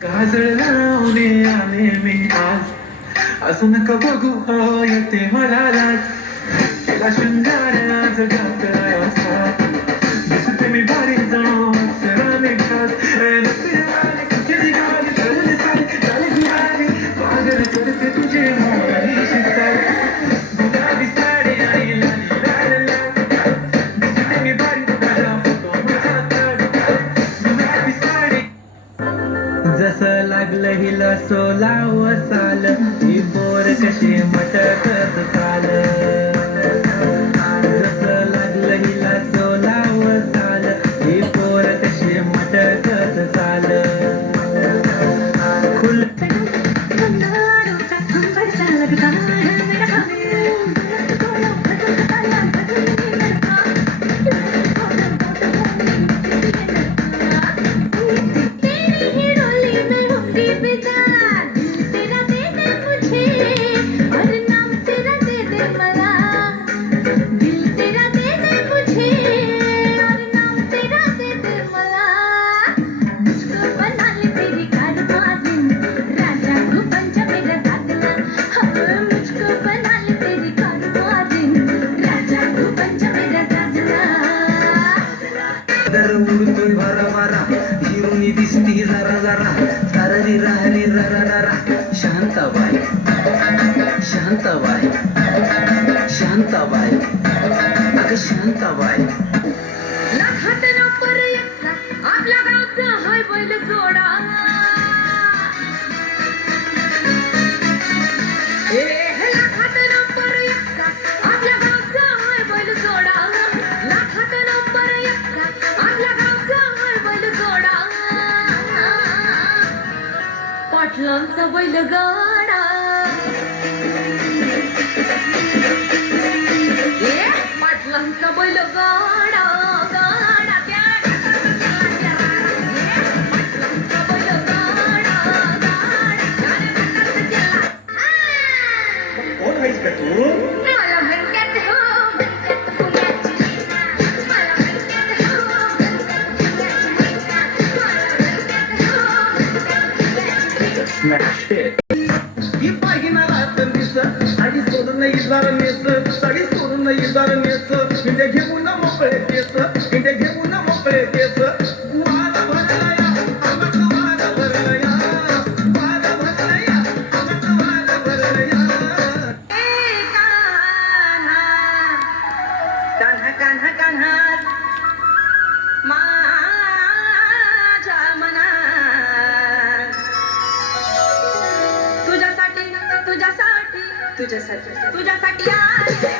काजळ लावणे आले मी आज असं नका बघू येते मला लाज तिला शृंगाराच गात दिसते मी भारी जाऊ अक्षरा मी खास किती गाली चढली साली झाली गुलाली पागल करते तुझे मोहनी शिकताय गुलाबी साडी आणि लाली लाल लाल दिसते मी भारी तुझा फोटो माझा गुलाबी साडी जसं लागलं हिला सोलाव साल ही बोर कशी मटकत चाल जसं लागलं हिला सोलाव साल ही बोर कशी मटकत चाल खुल उडतोय भरा भरा हिरोनी दिसती जरा जरा ताररी राहरी ररा ररा शांताबाई शांताबाई शांताबाई अगं शांताबाई लाखात नंबर एकचा आपल्या गावचा हाय बैल जोडा लाखात नंबर एकचा आपल्या गावचा हाय बैल जोडा लाखात नंबर एकचा आपल्या गावचा हाय बैल जोडा पाटलांचा बैलगाडा पाटलांचा बैलगाडा गाडा त्या पाटलांचा बैलगाडा गाडा कोण आहेस का तू? मला म्हणतात हो म्हणतात फुलाची मला म्हणतात हो ही पाहिनाला दिस साडी सोडून इजार नेस साडी सोडून इजार नेस इंडे घेऊन मोकळे केस इंडे घेऊन मोकळे केस वाद भरलया अमत वाद भरलया वाद भरलया अमत वाद भरलया कान्हा कान्हा कान्हा माझ्या मनात तुझ्यासाठी तुझ्यासाठी तुझ्यासाठी तुझ्यासाठी आले